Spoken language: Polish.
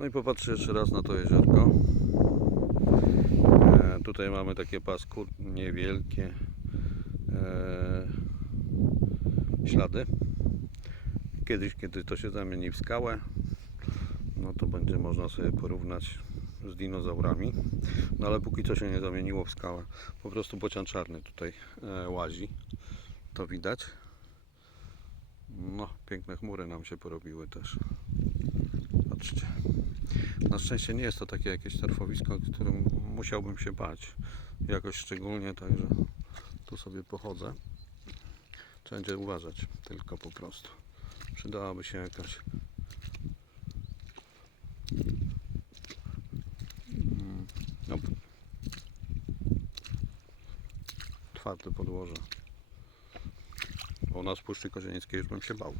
No i popatrzcie jeszcze raz na to jeziorko. E, tutaj mamy takie paskudnie wielkie e, ślady. Kiedyś, kiedy to się zamieni w skałę, no to będzie można sobie porównać z dinozaurami. No ale póki co się nie zamieniło w skałę. Po prostu bocian czarny tutaj e, łazi. To widać. No, piękne chmury nam się porobiły też. Patrzcie. Na szczęście nie jest to takie jakieś tarfowisko, którym musiałbym się bać. Jakoś szczególnie, także tu sobie pochodzę. Trzeba będzie uważać tylko po prostu. Przydałaby się jakaś Mm, no. Twarde podłoże. U nas Puszczy Kozienieckiej już bym się bał.